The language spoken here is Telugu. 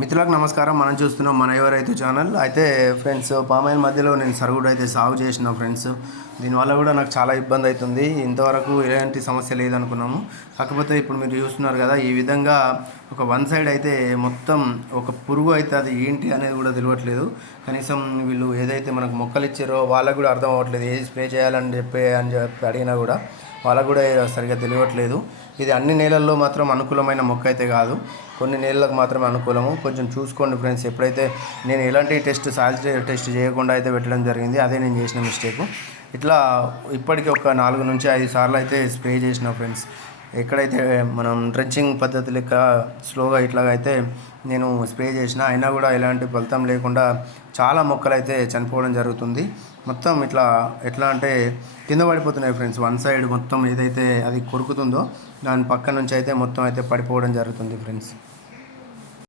మిత్రులకు నమస్కారం. మనం చూస్తున్నాం మన ఎవరైతే ఛానల్ అయితే ఫ్రెండ్స్ పామాయిల్ మధ్యలో నేను సరుగుడు అయితే సాగు చేసిన ఫ్రెండ్స్. దీనివల్ల కూడా నాకు చాలా ఇబ్బంది అవుతుంది. ఇంతవరకు ఎలాంటి సమస్య లేదనుకున్నాము. కాకపోతే ఇప్పుడు మీరు చూస్తున్నారు కదా ఈ విధంగా ఒక వన్ సైడ్ అయితే మొత్తం ఒక పురుగు అయితే అది ఏంటి అనేది కూడా తెలియట్లేదు. కనీసం వీళ్ళు ఏదైతే మనకు మొక్కలు ఇచ్చారో వాళ్ళకు కూడా అర్థం అవ్వట్లేదు. ఏది స్ప్రే చేయాలని చెప్పి అని చెప్పి అడిగినా కూడా వాళ్ళకు కూడా సరిగ్గా తెలియట్లేదు. ఇది అన్ని నేలల్లో మాత్రం అనుకూలమైన మొక్క అయితే కాదు. కొన్ని నేలలకు మాత్రమే అనుకూలము. కొంచెం చూసుకోండి ఫ్రెండ్స్. ఎప్పుడైతే నేను ఎలాంటి టెస్ట్ సాయిల్ టెస్ట్ చేయకుండా అయితే పెట్టడం జరిగింది అదే నేను చేసిన మిస్టేక్. ఇట్లా ఇప్పటికి ఒక నాలుగు నుంచి ఐదు సార్లు అయితే స్ప్రే చేసిన ఫ్రెండ్స్. ఎక్కడైతే మనం డ్రెంచింగ్ పద్ధతి లెక్క స్లోగా ఇట్లాగైతే నేను స్ప్రే చేసిన అయినా కూడా ఎలాంటి ఫలితం లేకుండా చాలా మొక్కలు అయితే చనిపోవడం జరుగుతుంది. మొత్తం ఇట్లా ఎట్లా అంటే కింద పడిపోతున్నాయి ఫ్రెండ్స్ వన్ సైడ్ మొత్తం ఏదైతే అది కొరుకుతుందో దాని పక్క నుంచి అయితే మొత్తం అయితే పడిపోవడం జరుగుతుంది ఫ్రెండ్స్